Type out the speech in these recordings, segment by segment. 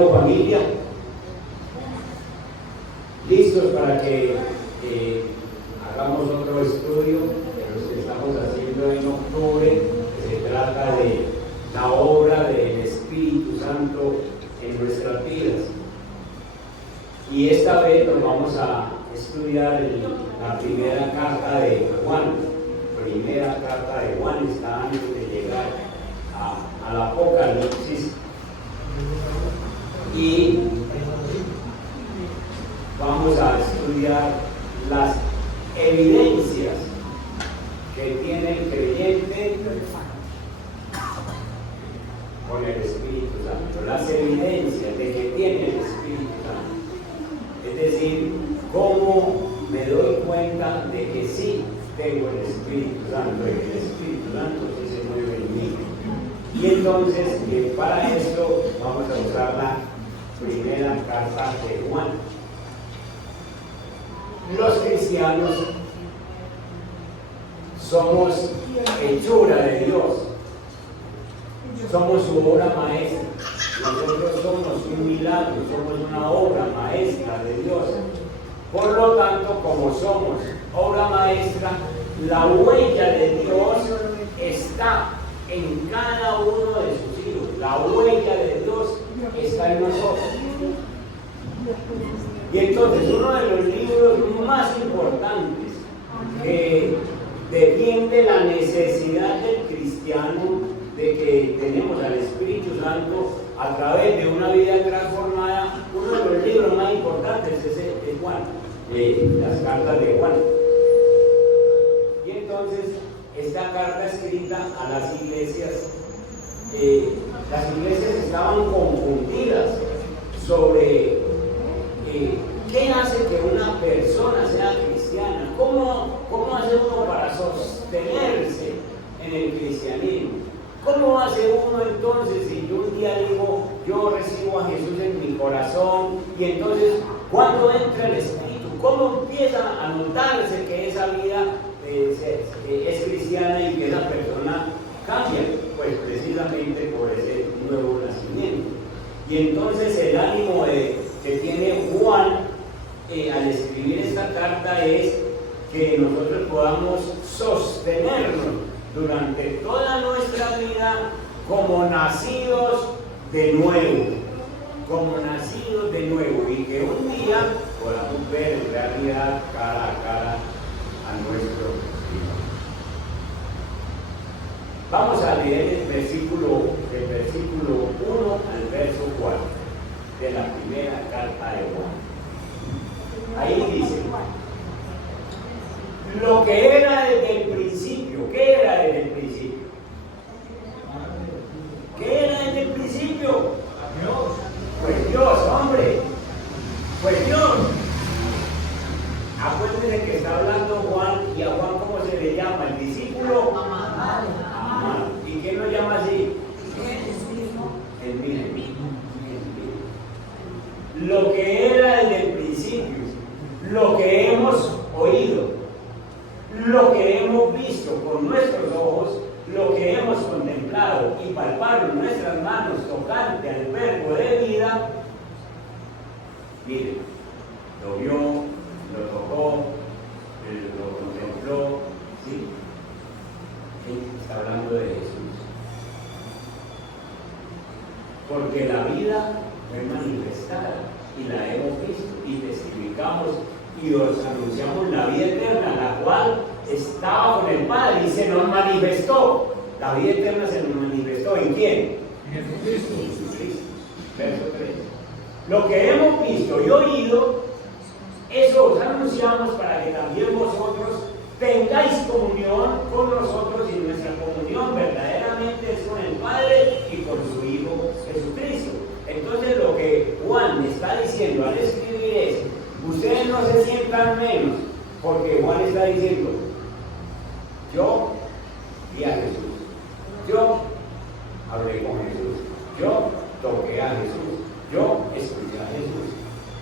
nuevo, familia? ¿Listos para que hagamos otro estudio de los que estamos haciendo en octubre, que se trata de la obra del Espíritu Santo en nuestras vidas? Y esta vez nos vamos a estudiar la primera carta de Juan. Primera carta de Juan, está antes de llegar al Apocalipsis. Y vamos a estudiar las evidencias que tiene el creyente con el Espíritu Santo, las evidencias de que tiene el Espíritu Santo. Es decir, cómo me doy cuenta de que sí tengo el Espíritu Santo, de que el Espíritu Santo sí se mueve en mí. Y entonces, para esto vamos a usar la primera carta de Juan. Los cristianos somos hechura de Dios, somos su obra maestra. Nosotros somos un milagro, somos una obra maestra de Dios. Por lo tanto, como somos obra maestra, la huella de Dios está en cada uno de sus hijos. La huella de Dios está en nosotros. Y entonces, uno de los libros más importantes que defiende la necesidad del cristiano de que tenemos al Espíritu Santo a través de una vida transformada, uno de los libros más importantes es Juan, las cartas de Juan. Y entonces, esta carta escrita a las iglesias estaban confundidas sobre qué hace que una persona sea cristiana, cómo hace uno para sostenerse en el cristianismo. ¿Cómo hace uno entonces si yo un día digo, yo recibo a Jesús en mi corazón, y entonces cuando entra el Espíritu, cómo empieza a notarse que esa vida es cristiana y que esa persona cambia? Pues precisamente por ese nuevo nacimiento. Y entonces el ánimo que tiene Juan al escribir esta carta es que nosotros podamos sostenernos durante toda nuestra vida como nacidos de nuevo, y que un día podamos ver en realidad cara a cara a nuestro Dios. Vamos a leer del versículo 1 al verso 4 de la primera carta de Juan. Ahí dice: lo que era desde el principio. ¿Qué era desde el principio? ¿Qué era desde el principio? Dios. Pues Dios, hombre. Pues Dios. Acuérdense que está hablando Juan, y a Juan, ¿cómo se le llama? El discípulo amado. ¿Y quién lo llama así? El mismo. Lo que era desde el principio, lo que hemos oído, lo que hemos visto con nuestros ojos, lo que hemos contemplado y palpado en nuestras manos tocante al verbo de vida. Miren, lo vio, lo tocó, lo contempló, ¿sí? Está hablando de Jesús. Porque la vida fue manifestada y la hemos visto y testificamos y os anunciamos la vida eterna, la cual estaba con el Padre y se nos manifestó. La vida eterna se nos manifestó ¿en quién? En Jesucristo. Verso 3. Lo que hemos visto y oído, eso os anunciamos para que también vosotros tengáis comunión con nosotros, y nuestra comunión verdaderamente es con el Padre y con su Hijo Jesucristo. Entonces lo que Juan está diciendo al escribir es: ustedes no se sientan menos, porque Juan está diciendo: yo vi a Jesús, yo hablé con Jesús, yo toqué a Jesús, yo escuché a Jesús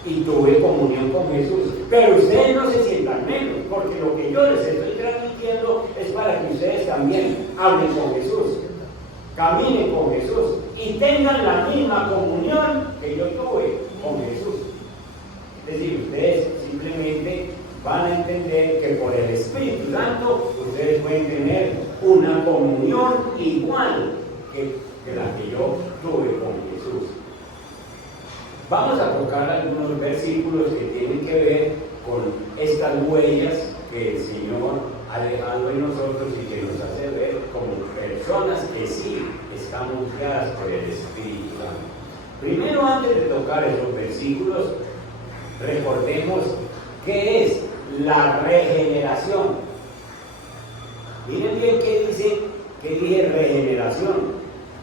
y tuve comunión con Jesús. Pero ustedes no se sientan menos, porque lo que yo les estoy transmitiendo es para que ustedes también hablen con Jesús. caminen con Jesús y tengan la misma comunión que yo tuve con Jesús. Es decir, ustedes simplemente van a entender que por el Espíritu Santo ustedes pueden tener una comunión igual que la que yo tuve con Jesús. Vamos a tocar algunos versículos que tienen que ver con estas huellas que el Señor ha dejado en nosotros y que nos hace ver como personas que sí estamos guiadas por el Espíritu Santo. Primero, antes de tocar esos versículos, recordemos qué es la regeneración. Miren bien qué dije regeneración,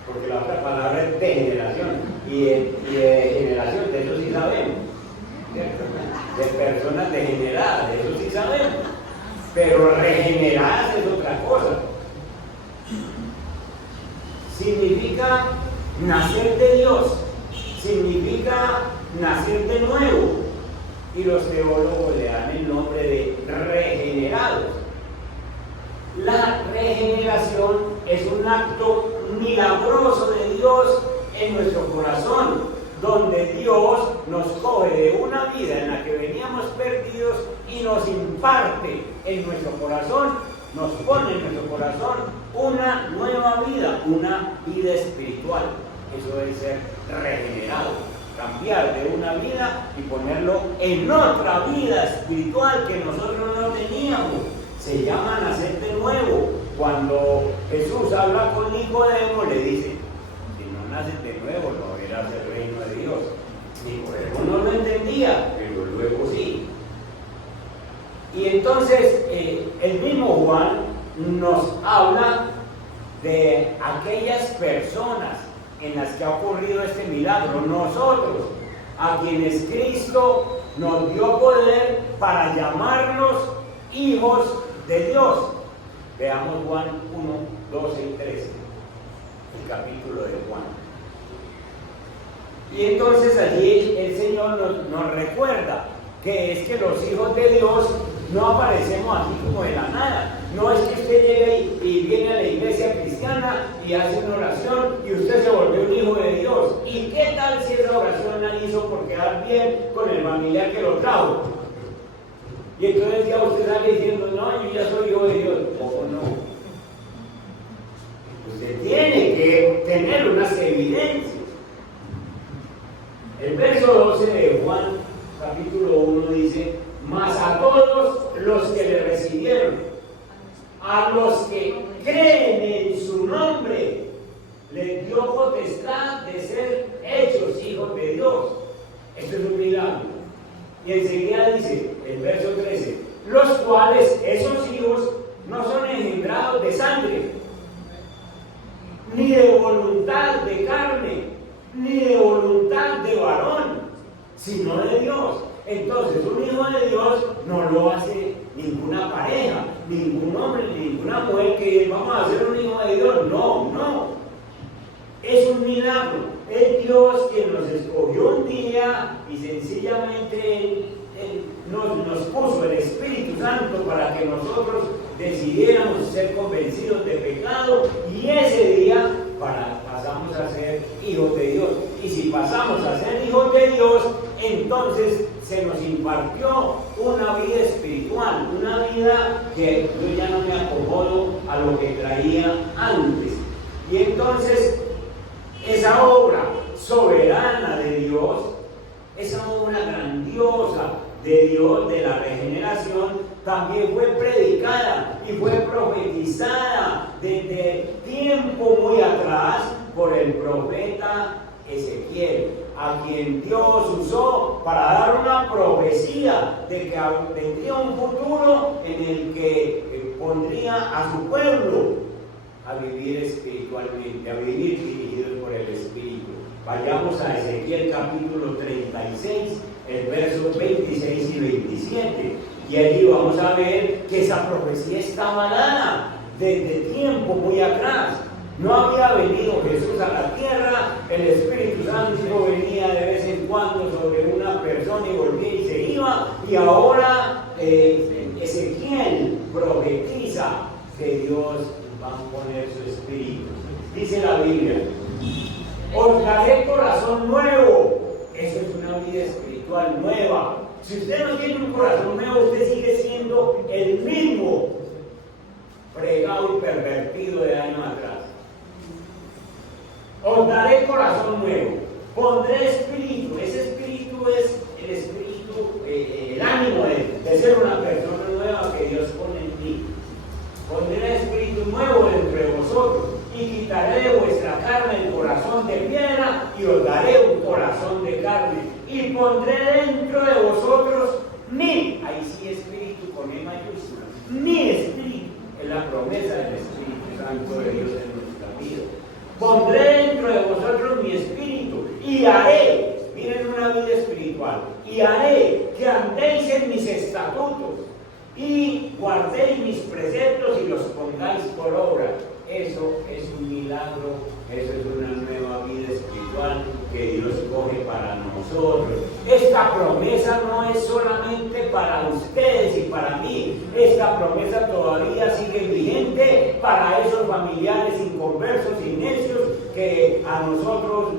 porque la otra palabra es degeneración, y de generación, de eso sí sabemos, ¿cierto? De personas degeneradas, de eso sí sabemos, pero regeneradas es otra cosa. Significa nacer de Dios, significa nacer de nuevo, y los teólogos le dan el nombre de regenerados. La regeneración es un acto milagroso de Dios en nuestro corazón, donde Dios nos coge de una vida en la que veníamos perdidos y nos imparte en nuestro corazón, nos pone en nuestro corazón una nueva vida, una vida espiritual. Eso es ser regenerado, cambiar de una vida y ponerlo en otra vida espiritual que nosotros no teníamos. Se llama nacer de nuevo. Cuando Jesús habla con Nicodemo, le dice: si no naces de nuevo, no verás el reino de Dios. Nicodemo no lo entendía, pero luego sí. Y entonces el mismo Juan nos habla de aquellas personas en las que ha ocurrido este milagro, nosotros, a quienes Cristo nos dio poder para llamarnos hijos de Dios. Veamos Juan 1, 12 y 13, el capítulo de Juan. Y entonces allí el Señor nos recuerda que es que los hijos de Dios no aparecemos aquí como de la nada. No es que usted llegue y viene a la iglesia cristiana y hace una oración y usted se volvió un hijo de Dios. ¿Y qué tal si esa oración la hizo por quedar bien con el familiar que lo trajo? Y entonces ya usted sale diciendo: no, yo ya soy hijo de Dios. ¿O no? Usted tiene que tener unas evidencias. El verso 12 de Juan, capítulo 1, dice: mas a todos los que le recibieron, a los que creen en su nombre, les dio potestad de ser hechos hijos de Dios. Esto es un milagro. Y enseguida dice, el verso 13, los cuales, esos hijos, no son engendrados de sangre, ni de voluntad de carne, ni de voluntad de varón, sino de Dios. Entonces, un hijo de Dios no lo hace ninguna pareja, ningún hombre, ninguna mujer que vamos a hacer un hijo de Dios. No, no. Es un milagro. Es Dios quien nos escogió un día y sencillamente Él nos puso el Espíritu Santo para que nosotros decidiéramos ser convencidos de pecado, y ese día pasamos a ser hijos de Dios. Y si pasamos a ser hijos de Dios, entonces se nos impartió una vida espiritual, una vida que yo ya no me acomodo a lo que traía antes. Y entonces esa obra soberana de Dios, esa obra grandiosa de Dios, de la regeneración, también fue predicada y fue profetizada desde tiempo muy atrás por el profeta Ezequiel, a quien Dios usó para dar una profecía de que vendría un futuro en el que pondría a su pueblo a vivir espiritualmente, a vivir dirigidos por el Espíritu. Vayamos a Ezequiel capítulo 36, el verso 26 y 27, y allí vamos a ver que esa profecía estaba dada desde tiempo muy atrás. No había venido Jesús a la tierra, el Espíritu Santo venía de vez en cuando sobre una persona y volvía y se iba, y ahora Ezequiel profetiza que Dios va a poner su espíritu. dice la Biblia, os daré corazón nuevo. Eso es una vida espiritual nueva. Si usted no tiene un corazón nuevo, usted sigue siendo el mismo fregado y pervertido de años atrás. Os daré corazón nuevo, pondré espíritu. Ese espíritu es el espíritu, el ánimo de ser una persona nueva que Dios pone en ti. Pondré espíritu nuevo dentro de vosotros y quitaré de vuestra carne el corazón de piedra y os daré un corazón de carne y pondré dentro de vosotros mi, ahí sí espíritu con E mayúscula, mi espíritu, es la promesa del Espíritu Santo de Dios en nuestra vida. Pondré dentro de vosotros mi espíritu y haré, miren una vida espiritual, y haré que andéis en mis estatutos y guardéis mis preceptos y los pongáis por obra. Eso es un milagro, eso es una nueva vida espiritual que Dios coge para nosotros. Esta promesa no es solamente para ustedes y para mí, esta promesa todavía sigue vigente para esos familiares inconversos y necios que a nosotros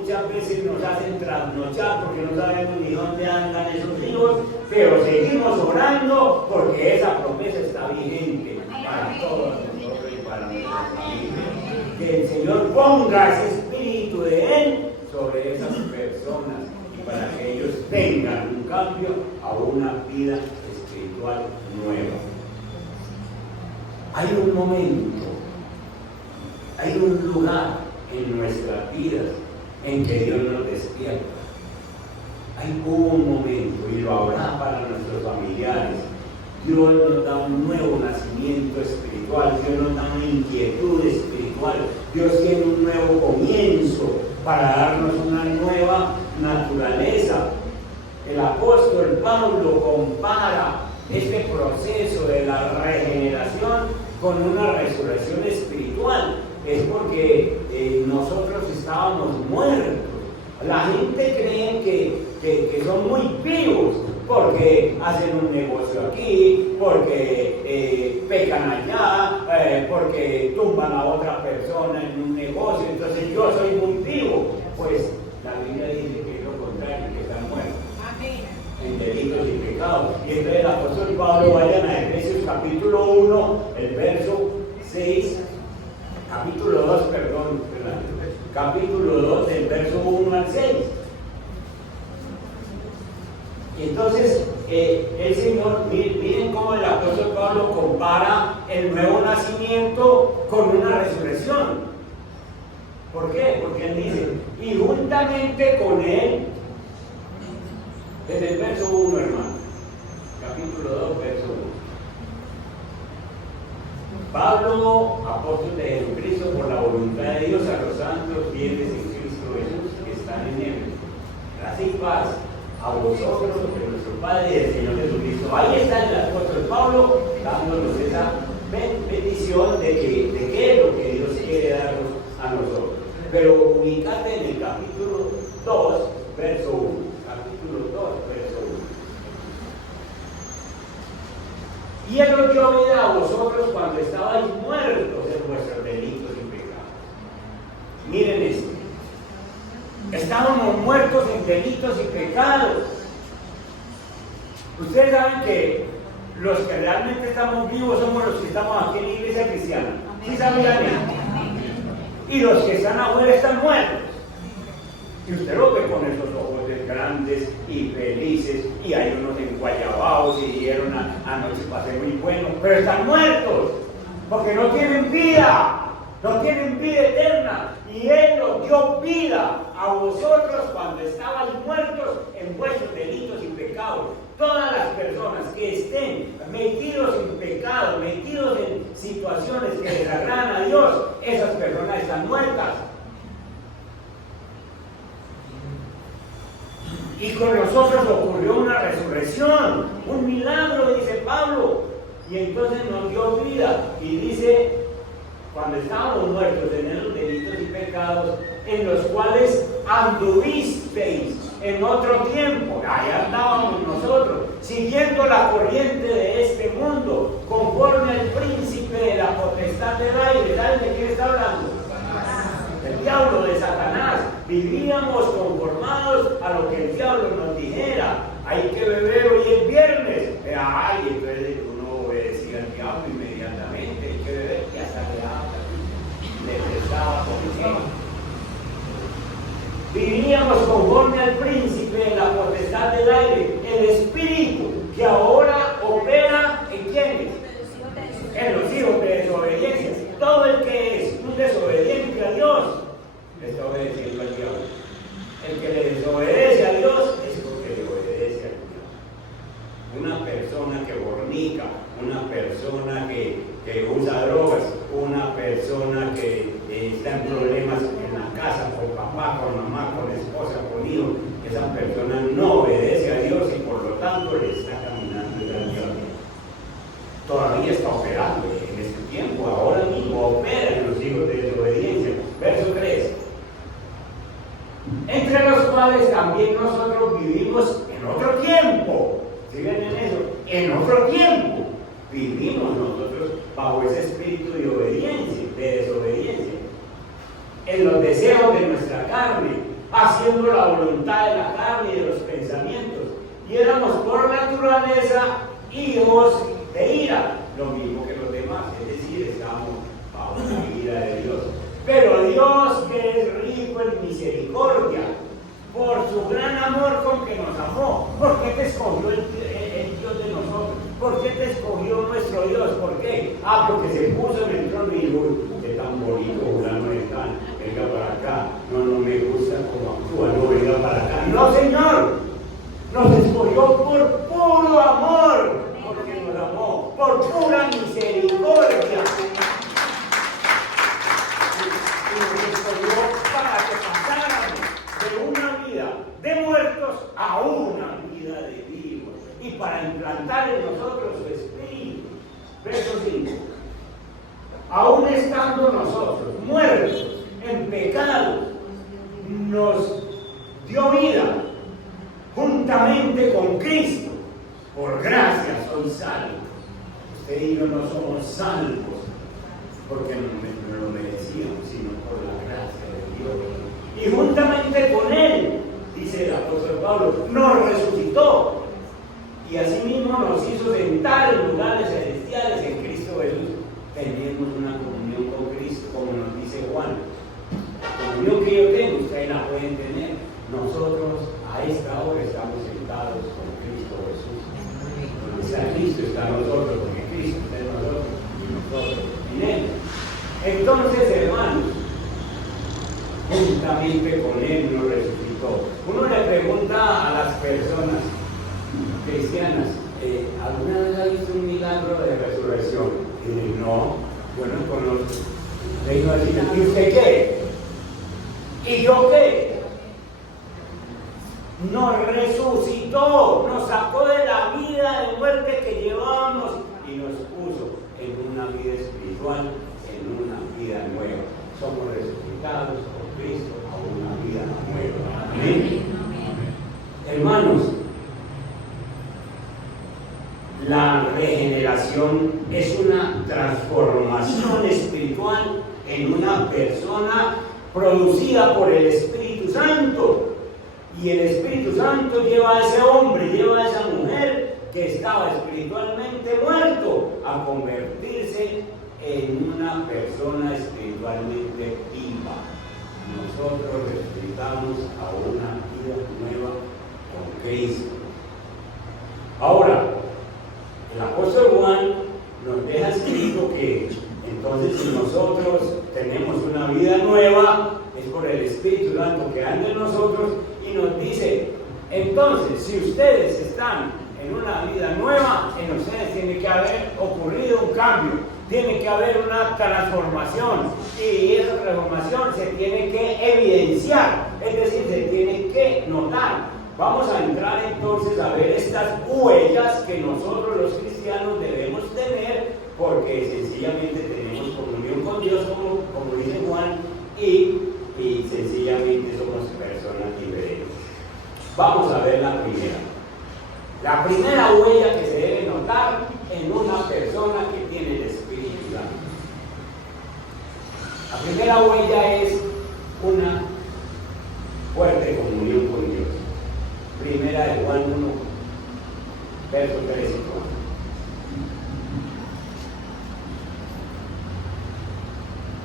muchas veces nos hacen trasnochar porque no sabemos ni dónde andan esos hijos, pero seguimos orando porque esa promesa está vigente para todos nosotros y para nuestra familia. Que el Señor ponga ese espíritu de Él sobre esas personas y para que ellos tengan un cambio a una vida espiritual nueva. Hay un momento, hay un lugar en nuestras vidas en que Dios nos despierta. Hubo un momento, y lo habrá para nuestros familiares. Dios nos da un nuevo nacimiento espiritual, Dios nos da una inquietud espiritual, Dios tiene un nuevo comienzo para darnos una nueva naturaleza. El apóstol Pablo compara este proceso de la regeneración con una resurrección espiritual. Es porque nosotros estábamos muertos. La gente cree que son muy vivos porque hacen un negocio aquí, porque pecan allá, porque tumban a otra persona en un negocio. Entonces yo soy muy vivo. Pues la Biblia dice que es lo contrario, que están muertos. Amén. En delitos y pecados. Y entonces el apóstol Pablo, vayan a Efesios capítulo 1, el verso 6. Capítulo 2, perdón, capítulo 2 del verso 1 al 6. Y entonces el Señor, miren cómo el apóstol Pablo compara el nuevo nacimiento con una resurrección. ¿Por qué? Porque él dice, y juntamente con él, desde el verso 1, hermano, capítulo 2, verso 1. Pablo, apóstol de Jesucristo, por la voluntad de Dios, a los santos fieles en Cristo Jesús que están en él. Gracia y paz a vosotros, de nuestro Padre y del Señor Jesucristo. Ahí está el apóstol Pablo dándonos esa bendición de que es lo que Dios quiere darnos a nosotros. Pero ubícate en el capítulo 2, verso 1. Capítulo 2, verso 1. Y Él os dio vida a vosotros cuando estabais muertos en vuestros delitos y pecados. Miren esto. Estábamos muertos en delitos y pecados. Ustedes saben que los que realmente estamos vivos somos los que estamos aquí en la iglesia cristiana. ¿Sí saben eso? Y los que están afuera están muertos. Y usted lo ve con esos ojos grandes y felices, y hay unos enguayabados y dijeron anoche pasé muy bueno, pero están muertos, porque no tienen vida, no tienen vida eterna, y Él os dio vida a vosotros cuando estabais muertos en vuestros delitos y pecados. Todas las personas que estén metidos en pecado, metidos en situaciones que desagradan a Dios, esas personas están muertas. Y con nosotros ocurrió una resurrección, un milagro, dice Pablo. Y entonces nos dio vida. Y dice, cuando estábamos muertos en los delitos y pecados, en los cuales anduvisteis en otro tiempo, allá andábamos nosotros, siguiendo la corriente de este mundo, conforme al príncipe de la potestad del aire. ¿Saben de quién está hablando? diablo, de Satanás. Vivíamos conformados a lo que el diablo nos dijera. Hay que beber, hoy es viernes. Ay, entonces uno obedecía al diablo inmediatamente. Hay que beber, y hasta le prestaba atención. Vivíamos conforme al príncipe de la potestad del aire, el espíritu que ahora opera en quienes, en los hijos de desobediencia. Todo el que es un desobediente a Dios le está obedeciendo al diablo. El que le desobedece a Dios es porque le obedece al diablo. Una persona que fornica, una persona que usa drogas, una persona que está en problemas en la casa con papá, con mamá, con esposa, con hijos, esa persona no obedece a Dios y por lo tanto le está caminando el diablo. Todavía está operando en este tiempo, ahora mismo opera en los hijos de desobediencia. Verso 3. Entre los cuales también nosotros vivimos en otro tiempo. ¿Sí ven en eso? En otro tiempo vivimos nosotros bajo ese espíritu de obediencia, de desobediencia, en los deseos de nuestra carne, haciendo la voluntad de la carne y de los pensamientos. Y éramos por naturaleza hijos de ira, lo mismo que los demás, es decir, estábamos bajo la ira de Dios. Pero Dios, que es rico en misericordia, por su gran amor con que nos amó, ¿por qué te escogió el Dios de nosotros? ¿Por qué te escogió nuestro Dios? ¿Por qué? Porque se puso en el trono y dijo, usted tan bonito, fulano de tal, venga para acá, no me gusta como actúa, no venga para acá. No, Señor, nos escogió por puro amor, porque nos amó, por pura misericordia. Y nos escogió para que pasáramos de una vida de muertos a una vida de vivos, y para implantar en nosotros su espíritu. Verso 5. Aún estando nosotros muertos en pecado, nos dio vida juntamente con Cristo. Por gracia soy salvo. Usted y yo no somos salvos porque no lo merecíamos, sino por la gracia de Dios. Y juntamente con Él, dice el apóstol Pablo, nos resucitó y asimismo nos hizo sentar en lugares celestiales en Cristo Jesús. Tenemos una comunión con Cristo, como nos dice Juan. La comunión que yo tengo, ustedes la pueden tener. Nosotros a esta hora estamos sentados con Cristo Jesús. Donde está Cristo está nosotros, porque Cristo está en nosotros y nosotros en Él. Entonces, hermanos, juntamente con Él nos resucitó. Uno le pregunta a las personas cristianas, ¿alguna vez ha visto un milagro de resurrección? Y dice, no, yo no conozco. Le digo así, ¿y usted qué? ¿Y yo qué? Nos resucitó, nos sacó de la vida de muerte que llevábamos y nos puso en una vida espiritual, en una vida nueva. Somos resucitados por Cristo a una vida nueva. Amén. Hermanos, la regeneración es una transformación espiritual en una persona producida por el Espíritu Santo. Y el Espíritu Santo lleva a ese hombre, lleva a esa mujer que estaba espiritualmente muerto a convertirse en una persona espiritualmente viva. Nosotros resucitamos a una vida nueva con Cristo. Ahora, el apóstol Juan nos deja escrito que entonces si nosotros tenemos una vida nueva, es por el Espíritu Santo que anda en nosotros, y nos dice, entonces si ustedes están en una vida nueva, en ustedes tiene que haber ocurrido un cambio, tiene que haber una transformación, y esa transformación se tiene que evidenciar, es decir, se tiene que notar. Vamos a entrar entonces a ver estas huellas que nosotros los cristianos debemos tener, porque sencillamente tenemos comunión con Dios, como dice Juan, y sencillamente somos personas diferentes. Vamos a ver la primera. La primera huella que se debe notar en una persona que tiene el Espíritu Santo. La primera huella es una fuerte comunión con Dios. Primera de Juan 1, versos 3 y 4.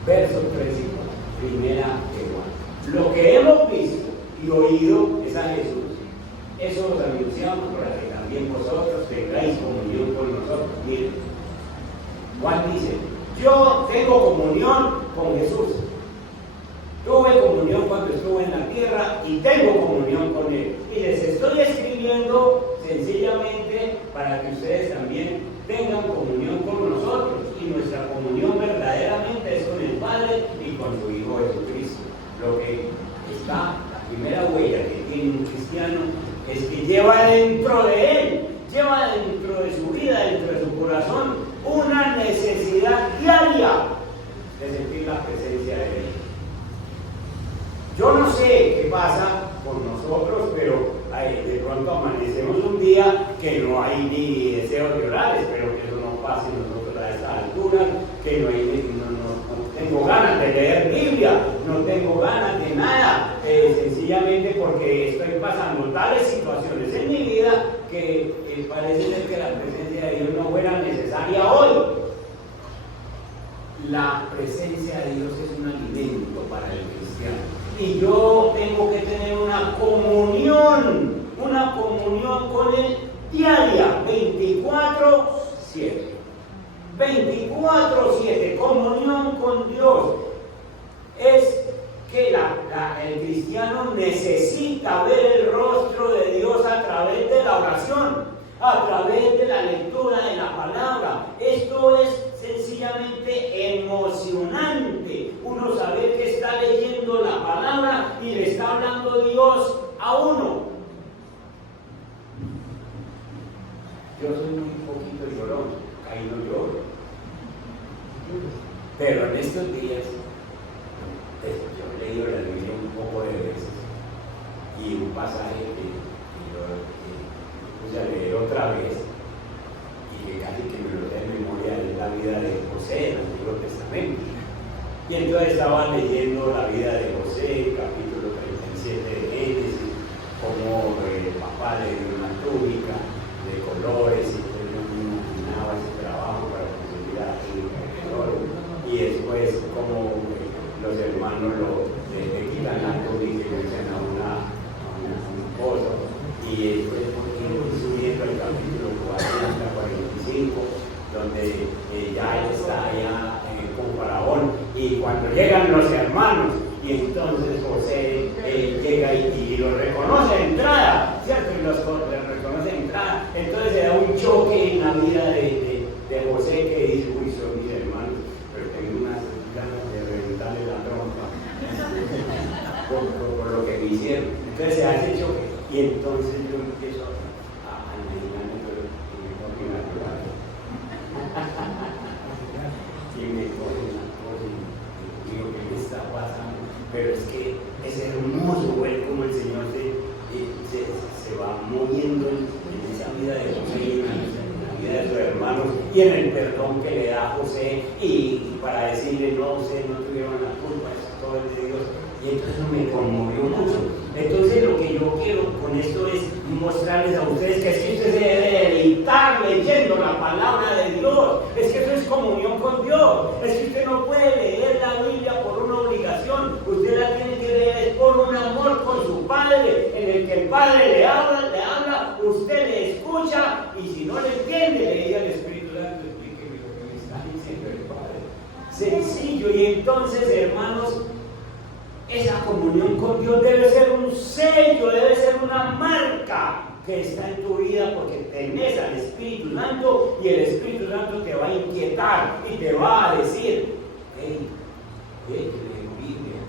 Versos 3 y 4. Primera de Juan. Lo que hemos visto y oído es a Jesús. Eso os anunciamos para que también vosotros tengáis comunión con nosotros. Miren, Juan dice, yo tengo comunión con Jesús. Tuve comunión cuando estuve en la tierra y tengo comunión con Él. Y les estoy escribiendo sencillamente para que ustedes también tengan comunión con nosotros. Y nuestra comunión verdaderamente es con el Padre y con su Hijo Jesucristo. Lo que está, la primera huella que tiene un cristiano es que lleva dentro de él, lleva dentro de su vida, dentro de su corazón, una necesidad diaria de sentir la presencia de Él. Yo no sé qué pasa con nosotros, pero de pronto amanecemos un día que no hay ni deseos de orar, espero que eso no pase nosotros a esta altura, que no tengo ganas de leer Biblia, no tengo ganas de nada, sencillamente porque estoy pasando tales situaciones en mi vida que parece ser que la presencia de Dios no fuera necesaria hoy. La presencia de Dios es un alimento para el cristiano. Y yo tengo que tener una comunión con Él diaria, 24/7. 24/7, comunión con Dios. Es que el cristiano necesita ver el rostro de Dios a través de la oración, a través de la lectura de la palabra. Esto es sencillamente emocionante, uno saber que está leyendo la palabra y le está hablando Dios a uno. Yo soy muy poquito llorón, ahí no lloro, pero en estos días yo he leído la Biblia un poco de veces y un pasaje que yo puse a leer otra vez y que casi que me lo da en memoria es la vida de José en el Antiguo Testamento. Y entonces estaba leyendo la vida de José, capítulo 37 de Génesis, como el papá le dio una túnica de colores y él no imaginaba ese trabajo para conseguir la túnica de colores. Y después como los hermanos le quitan la túnica y le echan a un pozo. Y después subiendo el capítulo 40-45, donde ya él está allá con Faraón, y cuando llegan los hermanos, y entonces José llega y los reconoce de entrada, ¿cierto? Y los reconoce de entrada. Entonces se da un choque en la vida de José que dice, uy, son mis hermanos, pero tengo unas ganas de reventarle la trompa por lo que me hicieron. Entonces se hace choque, y entonces yo empiezo a imaginarme, pero me coge una cosa y me coge una cosa y digo, ¿qué me está pasando? Pero es que es hermoso ver cómo el Señor se va moviendo en esa vida de José, en la vida de sus hermanos, y en el perdón que le da a José, y para decirle, no, ustedes no tuvieron la culpa, es todo el de Dios. Y entonces me conmovió mucho. Entonces lo que yo quiero con esto es mostrarles a ustedes que es que usted se debe deleitar leyendo la palabra de Dios. Es que eso es comunión con Dios. Es que usted no puede leer la Biblia por una obligación. Usted la tiene que leer por un amor con su Padre, en el que el Padre le habla, usted le escucha, y si no le entiende, le diga al Espíritu Santo, explíqueme lo que me está diciendo el Padre. Sencillo. Y entonces, hermanos, esa comunión con Dios debe ser un sello, debe ser una marca que está en tu vida, porque tenés al Espíritu Santo, y el Espíritu Santo te va a inquietar y te va a decir, hey, leo Biblia,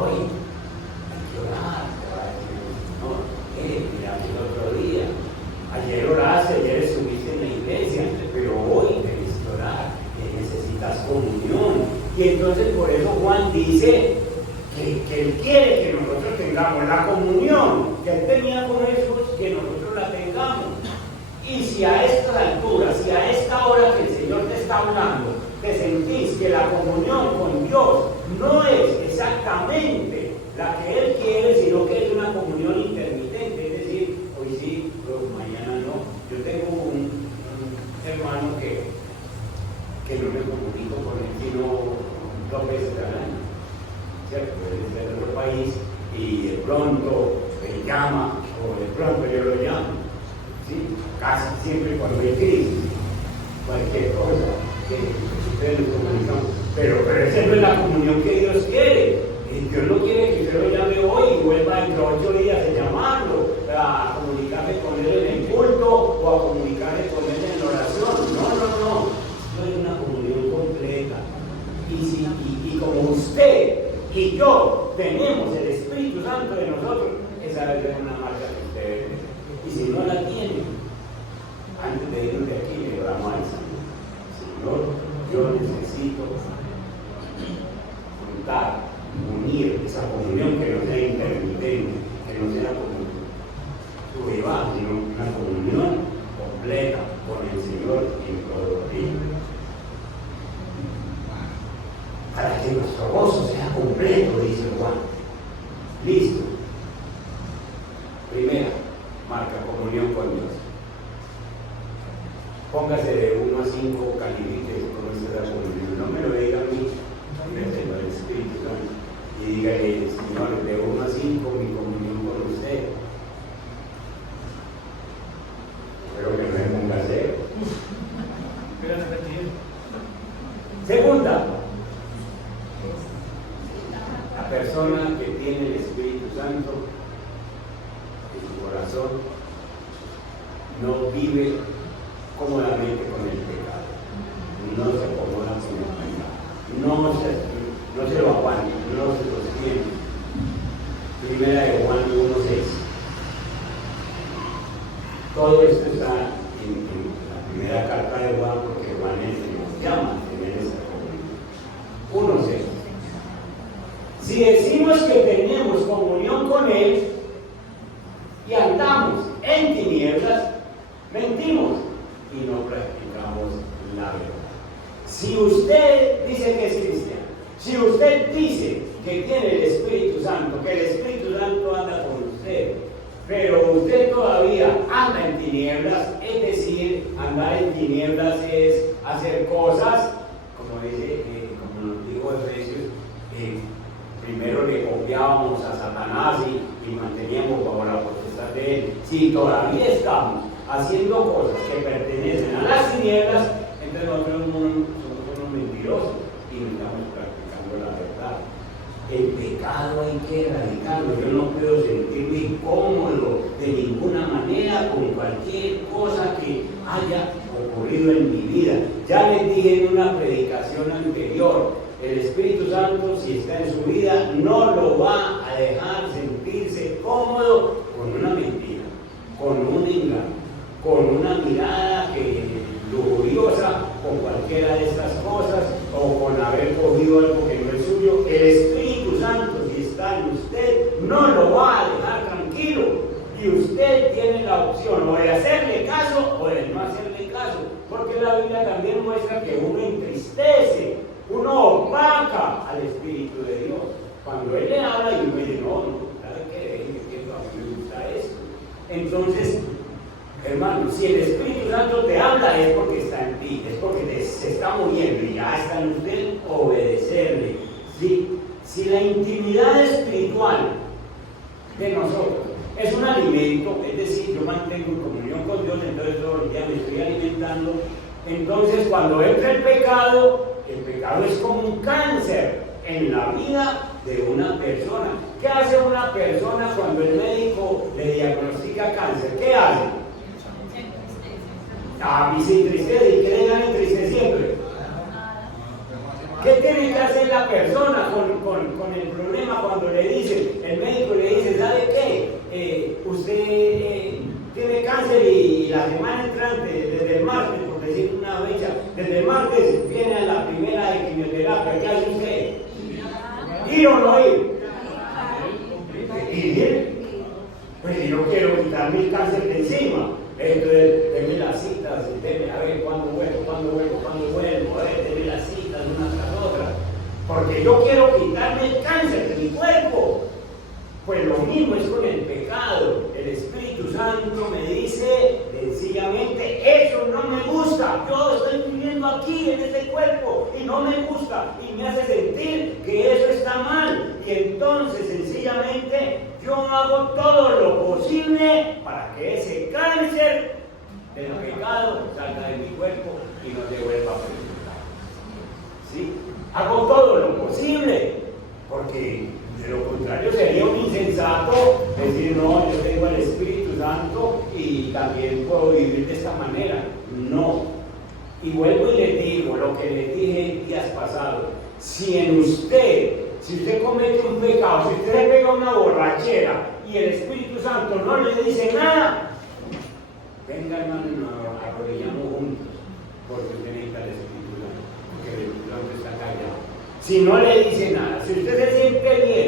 hoy hay que orar, te va a decir el Señor, mira, el otro día, ayer oraste, ayer estuviste en la iglesia, pero hoy debes orar, que necesitas comunión. Y entonces por eso Juan dice que él quiere que nosotros tengamos la comunión que él tenía con Jesús, que nosotros la tengamos. Y si a esta altura, si a esta hora que el Señor te está hablando, te sentís que la comunión con Dios no es exactamente la que Él quiere, sino que es una comunión intermitente, es decir, hoy sí, pero mañana no. Yo tengo un hermano que no me comunico con él sino 2 veces al año, ¿cierto? Él es de otro país y de pronto él llama o de pronto yo lo llamo, ¿sí? Casi siempre cuando hay crisis, cualquier cosa, que ustedes nos comunicamos, pero esa no es la comunión que Dios quiere. Dios no quiere que usted lo llame hoy y vuelva dentro de 8 días a llamarlo, a comunicarse con él en el culto o a comunicarse con él en la oración. No es una comunión completa. Y como usted y yo tenemos el Espíritu Santo de nosotros, esa debe ser una marca que usted debe tener. Y si no la tiene, antes de irnos de aquí, le oramos al Señor, yo necesito unir esa comunión que no sea intermitente, que no sea como subivada, sino una comunión completa con el Señor en todo el día. Para que nuestro gozo sea completo, dice Juan. Listo. Primera, marca comunión con Dios. Póngase de 1 a 5, califique con esta comunión. No me lo diga a mí, tengo el Espíritu Santo. Y dígale, Señor, de 1 a 5, mi comunión con usted. Espero que no me ponga cero. Segunda, la persona que tiene el Espíritu Santo en su corazón no vive cómodamente con el pecado, no se acomoda con el pecado, no se lo aguanta, no se sostiene. Primera de Juan 1:6. Todo esto está en la primera carta de Juan, porque Juan es el que nos llama a tener esa comunión. 1:6. Si decimos que tenemos comunión con Él y andamos en tinieblas, mentimos y no practicamos la verdad. Si usted dice que es cristiano, si usted dice que tiene el Espíritu Santo, que el Espíritu Santo anda con usted, pero usted todavía anda en tinieblas, es decir, andar en tinieblas es hacer cosas, como dice, como nos dijo Efesios, primero le copiábamos a Satanás y manteníamos bajo la potestad de él. Si todavía estamos haciendo cosas que pertenecen a las tinieblas, entonces nosotros somos unos mentirosos y no estamos practicando la verdad. El pecado hay que erradicarlo. Yo no puedo sentirme cómodo de ninguna manera con cualquier cosa que haya ocurrido en mi vida. Ya les dije en una predicación anterior, el Espíritu Santo, si está en su vida, no lo va a dejar sentirse cómodo con una mentira, con un engaño, con una mirada lujuriosa, con cualquiera de estas cosas, o con haber cogido algo que no es suyo. El Espíritu Santo, si está en usted, no lo va a dejar tranquilo. Y usted tiene la opción o de hacerle caso o de no hacerle caso, porque la Biblia también muestra que uno entristece, uno opaca al Espíritu de Dios. Cuando Él le habla y uno dice, no, ¿sabe qué? A mí me gusta esto. Entonces, hermano, si el Espíritu Santo te habla es porque está en ti, es porque se está moviendo y ya está en usted obedecerle. Si la intimidad espiritual de nosotros es un alimento, es decir, yo mantengo comunión con Dios, entonces todos los días me estoy alimentando. Entonces, cuando entra el pecado es como un cáncer en la vida de una persona. ¿Qué hace una persona cuando el médico le diagnostica cáncer? ¿Qué hace? Y se entristece. ¿Y qué le dan entristeciendo? ¿Qué tiene que hacer la persona con el problema cuando le dicen, el médico le dice, ¿sabe qué? Usted tiene cáncer y la semana entrante, desde el martes, por decir una fecha, desde el martes viene a la primera de quimioterapia. ¿Qué hace usted? ¿Ir o no ir? ¿Ir? Pues si yo quiero quitarme el cáncer de encima, entonces denme las citas, denme a ver cuándo vuelvo, denme las citas. porque yo quiero quitarme el cáncer de mi cuerpo. Pues lo mismo es con el pecado. El Espíritu Santo me dice sencillamente, eso no me gusta, yo estoy viviendo aquí en este cuerpo y no me gusta y me hace sentir que eso está mal, y entonces sencillamente yo hago todo lo posible para que ese cáncer del pecado salga de mi cuerpo y no se vuelva a presentar. ¿Sí? Hago todo lo posible, porque de lo contrario sería un insensato decir, no, yo tengo el Espíritu Santo y también puedo vivir de esta manera. No. Y vuelvo y les digo lo que les dije en días pasados. Si usted comete un pecado, si usted le pega una borrachera y el Espíritu Santo no le dice nada, venga, hermano, nos arrodillamos juntos, porque usted necesita el Espíritu Santo, porque el Espíritu Santo está callado. Si no le dice nada, si usted se siente bien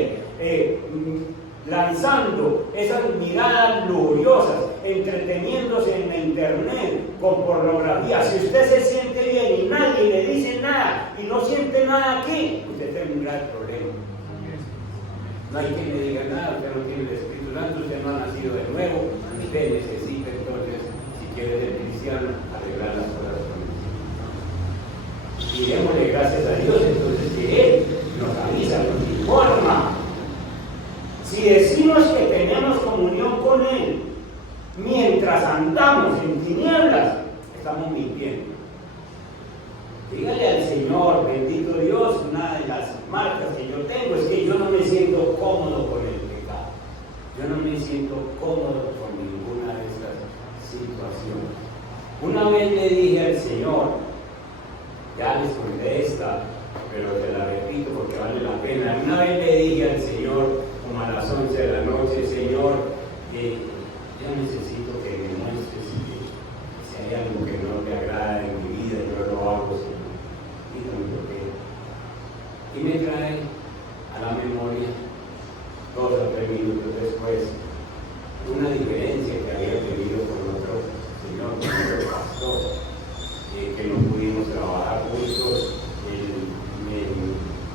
lanzando esas miradas lujuriosas, entreteniéndose en la internet con pornografía, si usted se siente bien y nadie le dice nada y no siente nada aquí, usted tendrá el problema. No hay quien le diga nada, usted no tiene el Espíritu Santo, usted no ha nacido de nuevo, usted necesita entonces, si quiere ser cristiano, arreglar las cosas con él. Y démosle gracias a Dios entonces que Él nos avisa, nos informa. Si decimos que tenemos comunión con Él mientras andamos en tinieblas, estamos mintiendo. Dígale al Señor, bendito Dios, una de las marcas que yo tengo es que yo no me siento cómodo con el pecado. Yo no me siento cómodo con ninguna de estas situaciones. Una vez le dije al Señor, ya les conté esta, pero te la repito porque vale la pena. Una vez le dije al Señor, como a las 11 de la noche, Señor, yo necesito que me muestres si hay algo que no te agrada en mi vida, yo lo hago, Señor. Dígame por qué. Y me trae a la memoria, 2 o 3 minutos después, una diferencia que había tenido con otro señor, otro pastor, que no pudimos trabajar juntos. Él me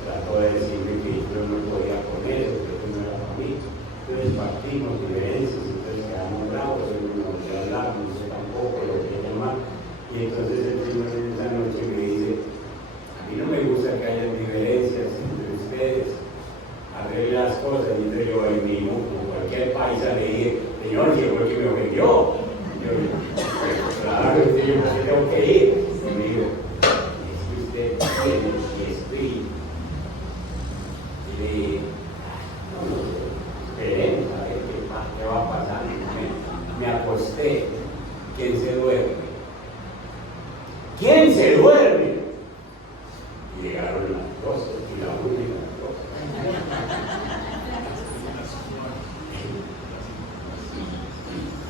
trató de decirme que yo no podía con eso, que eso no era para mí. Entonces partimos diferencias, entonces quedamos bravos, él no nos quiere hablar, no sé tampoco lo que llamar. Y entonces el Señor en esa noche me dice, a mí no me gusta que haya diferencias entre ustedes, arregle las cosas. Y entonces yo ahí mismo, como cualquier paisa, le dije, Señor, si fue que me ofendió. Yo, claro, yo tengo que ir. Y me dijo, es que usted tiene mi espíritu. Y le dije, no, esperemos a ver qué va a pasar. Me acosté. ¿Quién se duerme? ¿Quién se duerme? Y llegaron las 12 y la 1 y las 2.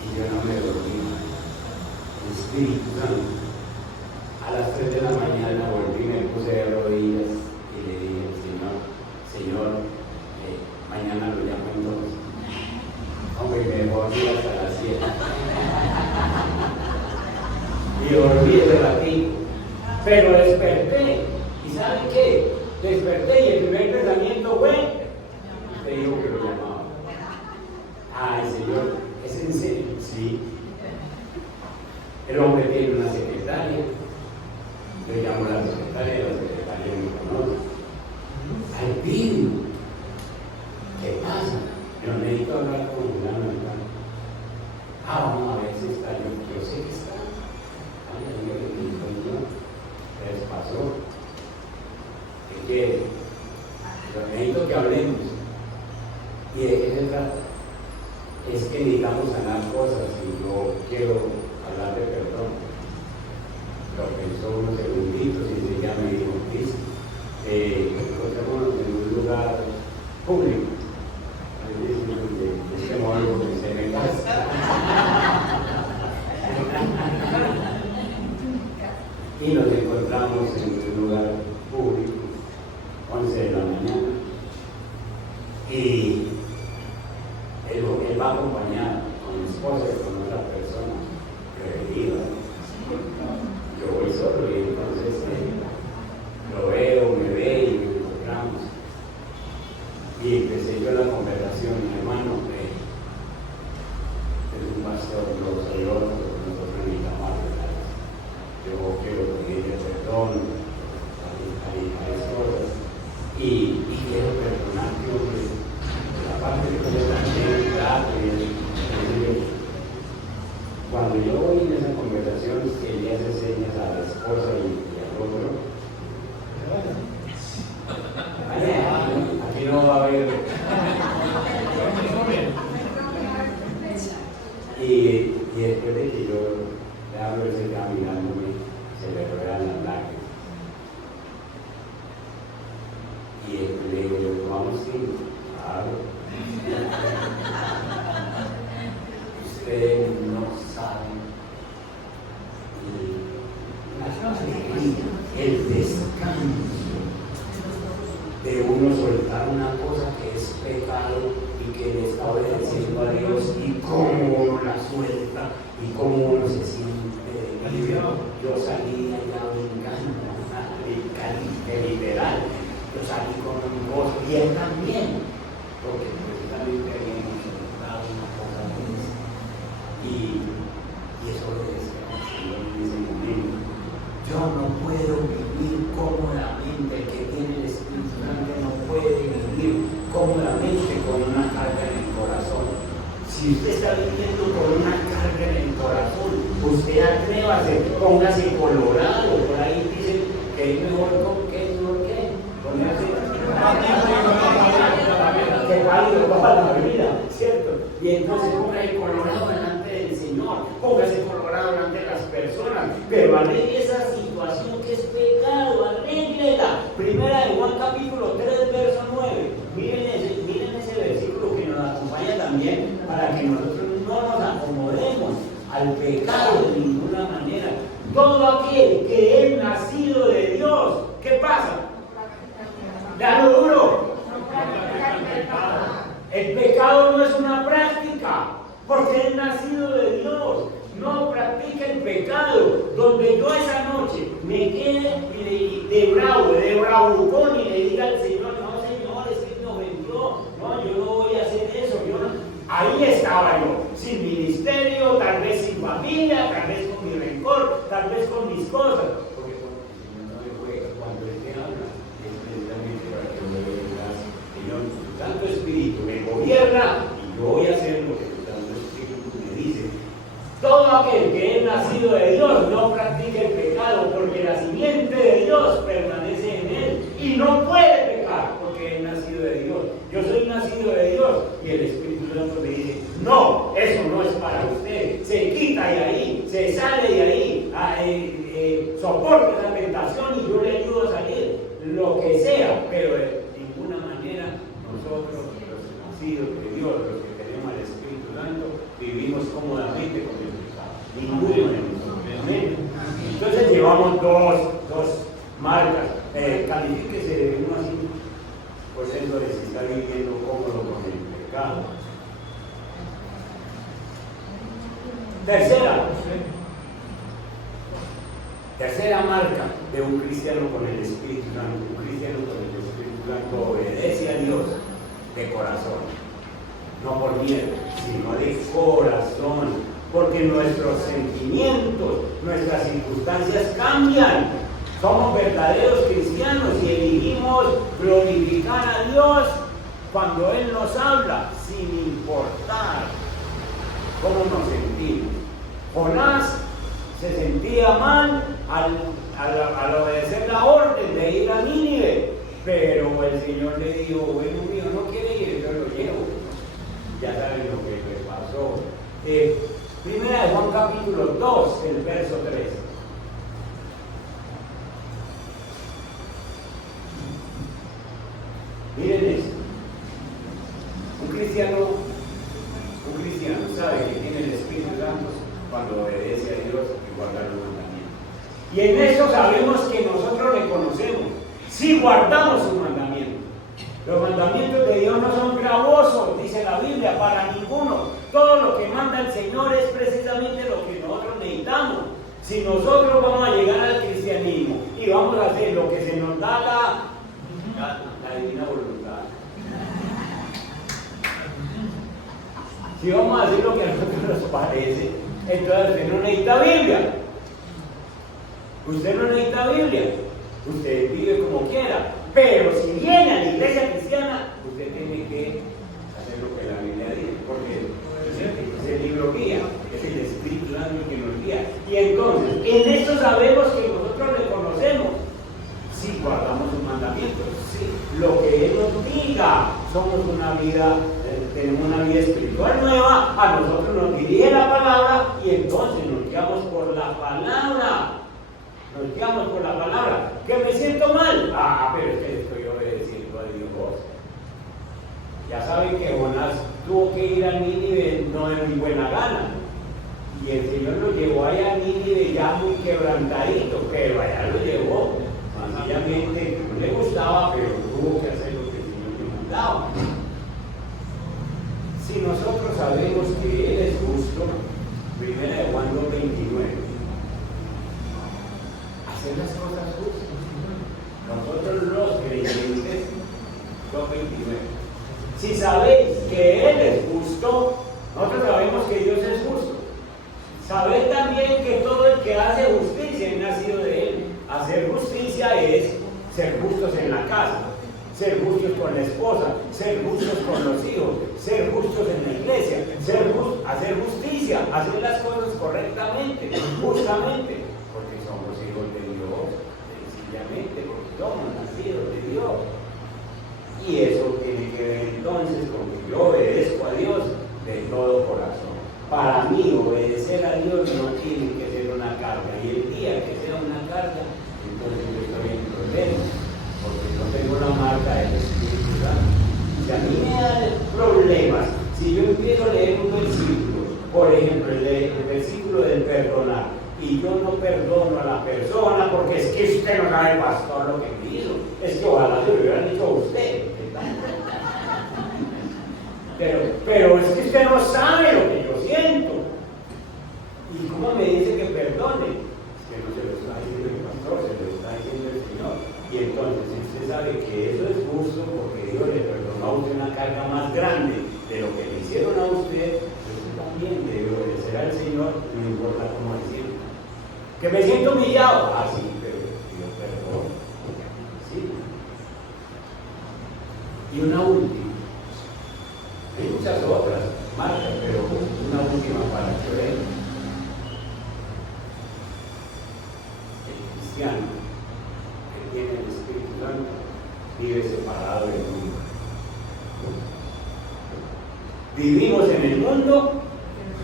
Y yo no me dormí. Espíritu Santo. A las 3 de la mañana volví, me puse de rodillas y le dije al Señor, mañana lo llamo entonces. Hombre, me dejó dormir hasta las 7. Y dormí ese ratito. Pero desperté. ¿Y saben qué? Desperté y el primer pensamiento fue, te digo que lo llamaba. Ay, Señor, ¿es en serio? Sí. El hombre tiene una secretaria. Yo llamo a la secretaria y la secretaria me conoce. Alpino, ¿qué pasa? Yo necesito hablar con fulano. Vamos a ver si está. Yo sé que está. Les pasó. ¿Qué quiere? Pero necesito que hablemos. ¿Y de qué se trata? Es que necesitamos sanar cosas y yo quiero hablar de perdón. Lo pensó unos segunditos y enseguida me dijo, Cristo, encontrémonos en un lugar público. De este modo que se me casa. Y nos encontramos en un lugar público, 11 de la mañana. Y él va acompañado con mi esposa y con otra persona referida. Yo voy solo y entonces lo veo, me ve y me y quiero perdonarte, hombre. La parte que yo también trato cuando yo voy en esa conversación, que le hace señas a la esposa y al otro, aquí no va a haber. Y después de que yo le hablo, él se queda mirándome, se le ruedan las lágrimas. Y después le digo yo, vamos, sí, claro. Ustedes no saben el descanso de uno soltar una cosa que es pecado y que le está obedeciendo a Dios, y cómo uno la suelta y cómo uno se siente libre. Yo salí allá brincando, literal. Yo salí con un gozo, y él también, porque precisamente habíamos soltado una cosa de esa. Y eso obedecía al Señor en ese momento. Yo no puedo vivir cómodamente, el que tiene el Espíritu Santo no puede vivir cómodamente con una carga en el corazón. Si usted está viviendo con una carga en el corazón, usted atrévase, póngase colorado. Por ahí dicen que es mejor ponerse que válido para la bebida, ¿cierto? Y entonces póngase colorado delante del Señor, póngase colorado delante de las personas, pero arregle esa situación que es pecado, arréglala. Primera de Juan capítulo 3, verso 9. Miren ese versículo que nos acompaña también, para que nosotros no nos acomodemos al pecado de ninguna manera. Todo aquel que es nacido de Dios, ¿qué pasa? Dalo duro. El pecado no es una práctica, porque es nacido de Dios. No practica el pecado. Donde yo esa noche me quede de bravucón y le diga al Señor, no Señor, es que me ofendió, no, yo no voy a hacer eso, ahí estaba yo, sin ministerio, tal vez sin familia, tal vez con mi rencor, tal vez con mis cosas. Porque cuando el Señor no me juega, cuando Él te habla, es precisamente para que yo le digas, Señor, tu Santo Espíritu me gobierna y yo voy a hacer lo que tu Santo Espíritu me dice. Todo aquel que es nacido de Dios no practica el pecado, porque la simiente de Dios permanece en él y no puede pecar porque es nacido de Dios. Yo soy nacido de Dios, y el Espíritu Santo me dice, no, eso no es para usted, se quita de ahí, se sale de ahí, soporta esa tentación y yo le ayudo a salir, lo que sea, pero de ninguna manera nosotros, los nacidos de Dios, los que tenemos al Espíritu Santo, vivimos cómodamente con el pecado. Ninguno de nosotros. Amén. Entonces llevamos dos marcas. Califíquese de uno así, pues eso les está viviendo cómodo con el pecado. Tercera marca de un cristiano con el Espíritu Santo. Un cristiano con el Espíritu Santo obedece a Dios de corazón, no por miedo, sino de corazón, porque nuestros sentimientos, nuestras circunstancias cambian. Somos verdaderos cristianos y elegimos glorificar a Dios cuando Él nos habla, sin importar cómo nos sentimos. Jonás se sentía mal al obedecer la orden de ir a Nínive, pero el Señor le dijo, bueno mío, no quiere ir, yo lo llevo. Ya saben lo que le pasó. Primera de Juan capítulo 2, el verso 3. Miren esto. Un cristiano sabe que tiene el Espíritu Santo cuando obedece a Dios y guarda los mandamientos. Y en eso sabemos que nosotros le conocemos si guardamos sus mandamientos. Los mandamientos de Dios no son gravosos, dice la Biblia, para ninguno. Todo lo que manda el Señor es precisamente lo que nosotros necesitamos. Si nosotros vamos a llegar al cristianismo y vamos a hacer lo que se nos da la divina voluntad, si vamos a hacer lo que a nosotros nos parece, entonces usted no necesita Biblia. Usted no necesita Biblia. Usted vive como quiera. Pero si viene al sabemos que nosotros le conocemos? Si guardamos sus mandamientos, sí, lo que Él nos diga, somos tenemos una vida espiritual nueva, a nosotros nos dirige la palabra y entonces nos guiamos por la palabra. Nos guiamos por la palabra. ¿Que me siento mal? Pero es que le estoy obedeciendo a Dios. Ya saben que Jonás tuvo que ir a Nínive no de muy buena gana. Y el Señor lo llevó allá a Nínive ya muy quebrantadito, pero allá lo llevó. Sencillamente no le gustaba, pero tuvo que hacer lo que el Señor le mandaba. Si nosotros sabemos que Él es justo, 1 Juan 2:29, hacer las cosas justas. Nosotros los creyentes, 2:29. Si sabéis que Él es justo, nosotros sabemos que Dios es justo. Sabed también que todo el que hace justicia es nacido de Él. Hacer justicia es ser justos en la casa, ser justos con la esposa, ser justos con los hijos, ser justos en la iglesia, hacer justicia, hacer las cosas correctamente, justamente, porque somos hijos de Dios, sencillamente, porque somos nacidos de Dios. Y eso tiene que ver entonces con que yo obedezco a Dios de todo corazón. Para mí, obedecer a Dios no tiene que ser una carga. Y el día que sea una carga, entonces yo estoy en problemas, porque no tengo la marca del Espíritu Santo. Si a mí me dan problemas, si yo empiezo a leer un versículo, por ejemplo, el versículo del perdonar, y yo no perdono a la persona, porque es que usted no sabe, pastor, lo que me hizo, es que ojalá se lo hubieran dicho a usted. Pero es que usted no sabe lo que yo siento. ¿Y cómo me dice que perdone? Es que no se lo está diciendo el pastor, se lo está diciendo el Señor. Y entonces usted sabe que eso es justo porque Dios le perdonó a usted una carga más grande de lo que le hicieron a usted. Usted también debe obedecer al Señor, no importa cómo decirlo. Que me siento humillado. Sí, pero Dios perdona. Sí. Y una última. Hay muchas otras marcas, pero una última para que vean. El cristiano que tiene el Espíritu Santo vive separado del mundo. Vivimos en el mundo,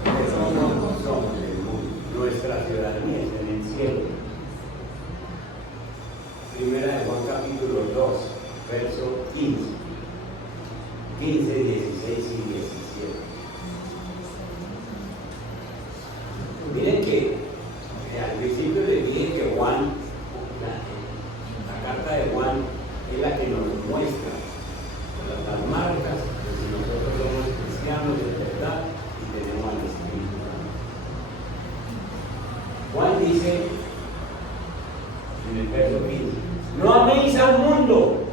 pero no somos del mundo. Nuestra ciudadanía es en el cielo. 1 Juan capítulo 2, verso 15. 15, 16 y 17. Miren que al principio les dije que Juan, la carta de Juan es la que nos muestra las marcas de si nosotros somos cristianos de verdad y tenemos al Espíritu Santo. Juan dice en el verso 15: no améis al mundo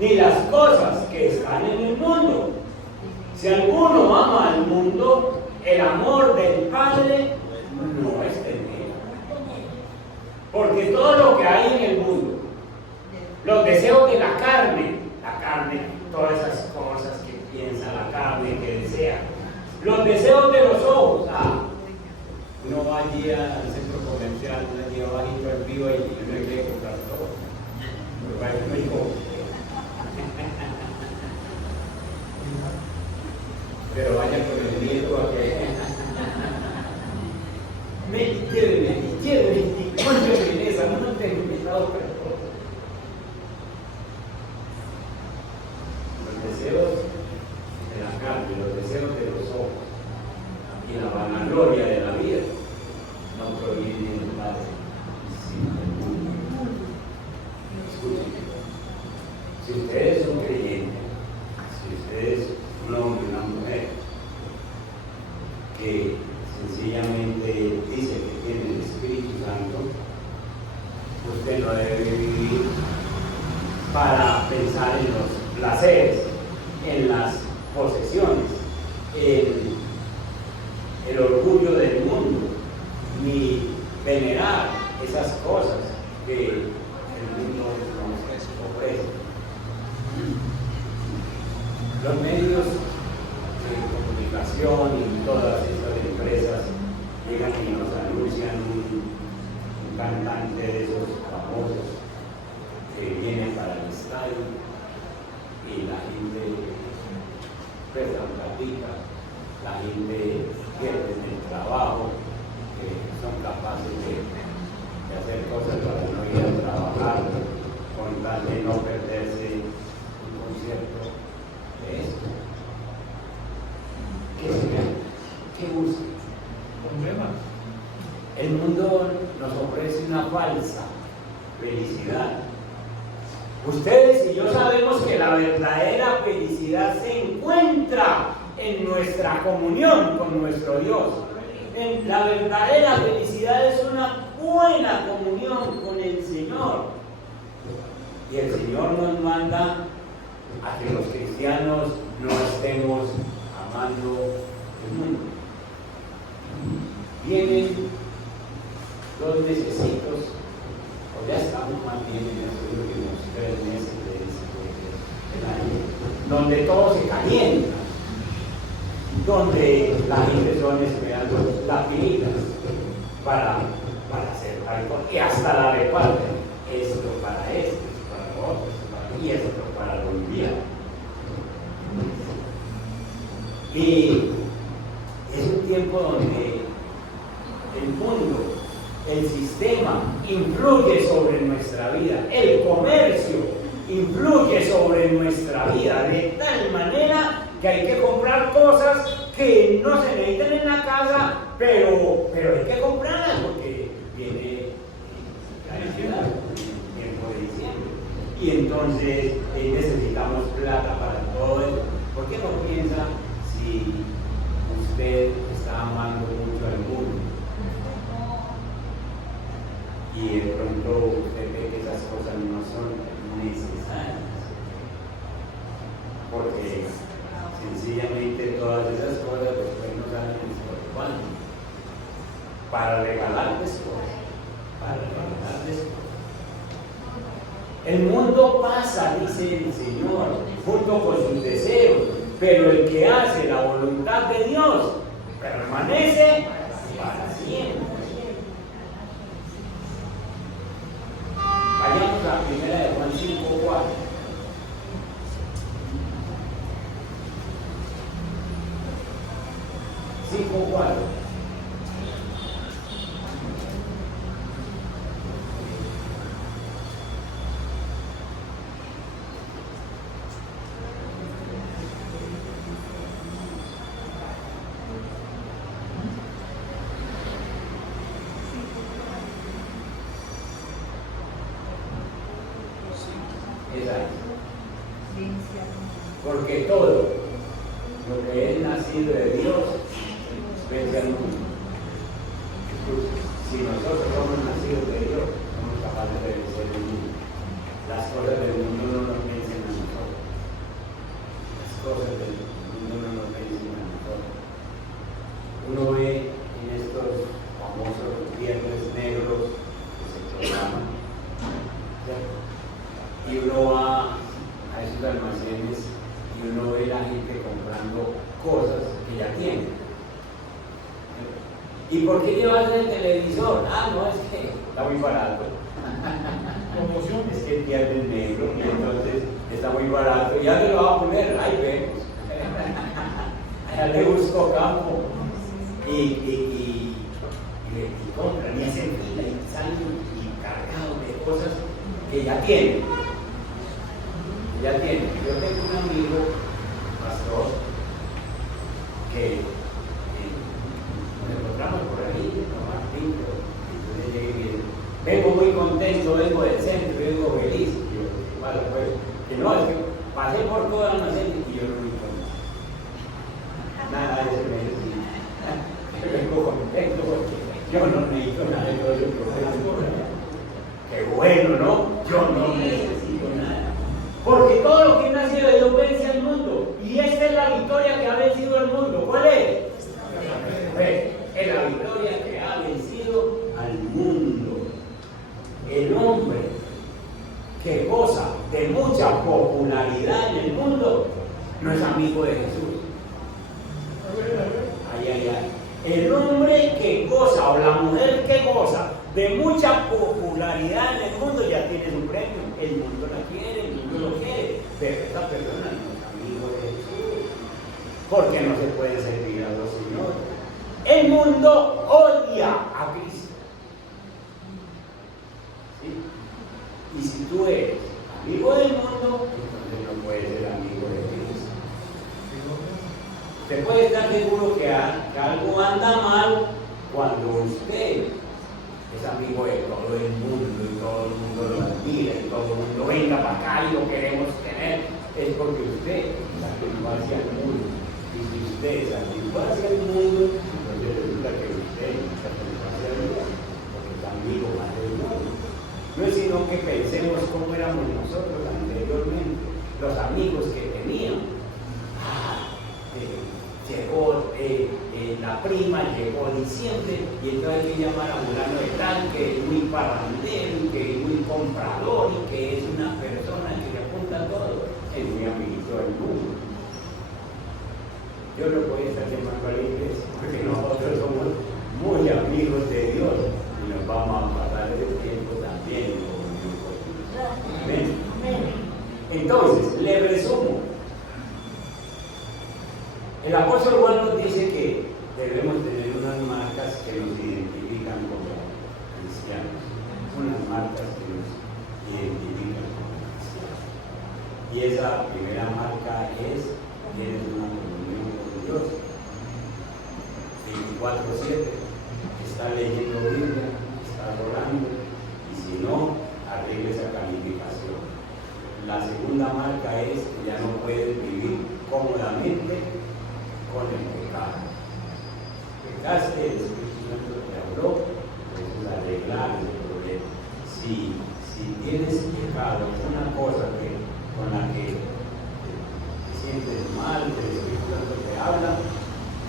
ni las cosas que están en el mundo. Si alguno ama al mundo, el amor del Padre no es en él. Porque todo lo que hay en el mundo, los deseos de la carne, todas esas cosas que piensa la carne, que desea, los deseos de los ojos, uno va allí al centro comercial, allí abajito al vivo y uno quiere comprar todo. Pero para eso no hay. Pero vaya con el nieto a que lléveme, y cuénteme en esa, no tengo esa otra cosa. Los deseos de la carne, los deseos de los ojos y la vanagloria de la vida no provienen del Padre, sino del mundo. Escuchen, si ustedes son creyentes, si ustedes un hombre, una mujer que sencillamente dice que tiene el Espíritu Santo, usted no debe vivir para pensar en los placeres, en las posesiones, en el orgullo del mundo, ni venerar esas cosas que el mundo nos ofrece. Los medios de comunicación y todas estas empresas llegan y nos anuncian un cantante y la gente presta platica, la gente pierde el trabajo, son capaces de hacer cosas para no ir a trabajar, con tal de no perderse un concierto de esto. ¿Qué será? ¿Qué busca? Problemas. El mundo nos ofrece una falsa felicidad. Ustedes y yo sabemos que la verdadera felicidad se encuentra en nuestra comunión con nuestro Dios. La verdadera felicidad es una buena comunión con el Señor. Y el Señor nos manda a que los cristianos no estemos amando el mundo. Vienen los necesitos, o ya estamos más bien en estos últimos 3 meses del año, donde todo se calienta, donde la gente son esperando lapiditas para hacer algo, y hasta la reparten, esto para esto, para lo otro, y esto para lo enviar. Y es un tiempo donde el mundo, el sistema influye sobre nuestra vida, el comercio influye sobre nuestra vida de tal manera que hay que comprar cosas que no se necesitan en la casa, pero hay que comprarlas porque viene la Navidad, el tiempo de diciembre, y entonces necesitamos plata para todo eso. ¿Por qué no piensa si usted está amando mucho al mundo y de pronto usted ve que esas cosas no son necesarias? Porque sencillamente todas esas cosas después nos salen estorbando para regalar después, El mundo pasa, dice el Señor, junto con sus deseos, pero el que hace la voluntad de Dios permanece para siempre. Vayamos a primera de Juan 5:4. Porque todo lo que es nacido de Dios vence al mundo. Si nosotros somos nacidos de Dios, somos capaces de vencer el mundo. Las cosas del mundo no nos vencen a nosotros. Las cosas del mundo no nos vencen a nosotros. Uno ve en estos famosos viernes negros que se programan, y uno va a esos almacenes y uno ve a la gente comprando cosas que ya tienen. ¿Y por qué llevas el televisor? Ah, no, es que está muy barato. Promoción. Es que el viernes negro y entonces está muy barato. Ya te lo va a poner, ahí vemos. Allá le busco campo y compran y hacen fila y salen y cargados de cosas que ya tienen. Yo tengo un amigo, pastor, que nos encontramos por ahí, tomar tinto, entonces llegué y dije, vengo muy contento, vengo del centro, vengo feliz. Y yo, bueno, pues, que no, es que pasé por todo el almacén y yo no me contento. Nada de eso me decía. Yo vengo contento porque yo no necesito nada de todo eso. Qué bueno, ¿no? Yo no necesito nada. Porque todo lo que ha nacido de Dios vence al mundo. Y esta es la victoria que ha vencido al mundo. ¿Cuál es? Es la victoria que ha vencido al mundo. El hombre que goza de mucha popularidad en el mundo no es amigo de Jesús. El hombre que goza o la mujer que goza de mucha popularidad en el mundo ya tiene su premio. El mundo la quiere, el mundo lo quiere. pero esta persona no es amigo de Jesús, porque no se puede servir a los señores. El mundo odia a Cristo. ¿Sí? Y si tú eres amigo del mundo, entonces no puedes ser amigo de Cristo. Usted puede estar seguro que algo anda mal cuando usted es amigo de todo el mundo y todo el mundo lo admira y todo el mundo venga para acá y lo queremos tener. Es porque usted sacrificó hacia el mundo. Y si usted sacrificó hacia el mundo, entonces resulta que usted sacrificó hacia el mundo, porque es amigo más del mundo. No es sino que pensemos cómo éramos nosotros anteriormente, los amigos que teníamos. Llegó la prima, llegó diciembre, y entonces hay que llamar a fulano de tal, que es muy parrandero, que es muy comprador, y que es una persona que le apunta todo, es muy amiguito del mundo. Yo no puedo estar llamando a la iglesia, porque nosotros somos muy amigos de Dios, y nos vamos a pasar ese tiempo también. Amén. Entonces, le resumo. El apóstol Juan nos dice que debemos tener unas marcas que nos identifican como cristianos, unas marcas que nos identifican como cristianos. Y esa primera marca es: tienes una comunión con Dios. 24/7, está leyendo Biblia, está orando, y si no, arregle esa calificación. La segunda marca es que ya no puedes vivir cómodamente con el pecado. Pecaste, el Espíritu Santo te habló, entonces arreglar ese problema. Si tienes pecado, es una cosa con la que te sientes mal, que el Espíritu Santo te habla,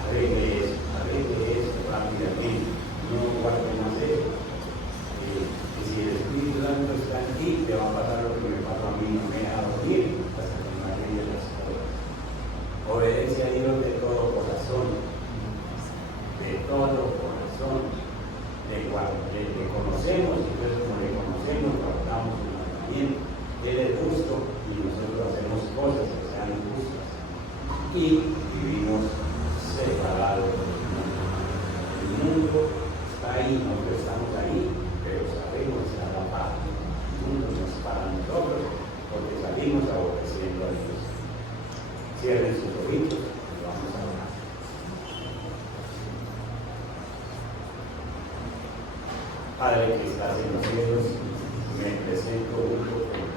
arregle eso rápidamente, no guardes más eso. Y si el Espíritu Santo está aquí, te va a pasar lo que me pasó a mí, no me deja dormir hasta que me arregle las cosas. Obedece a Dios de todo corazón, le conocemos, y entonces como le conocemos, guardamos su mandamiento. Él es justo y nosotros hacemos cosas que sean justas y vivimos separados del mundo. El mundo está ahí, nosotros estamos ahí, pero sabemos que está la paz. El mundo no es para nosotros porque salimos obedeciendo a Dios. Cierren sus oídos y vamos a orar. Padre que estás en los cielos, me presento junto con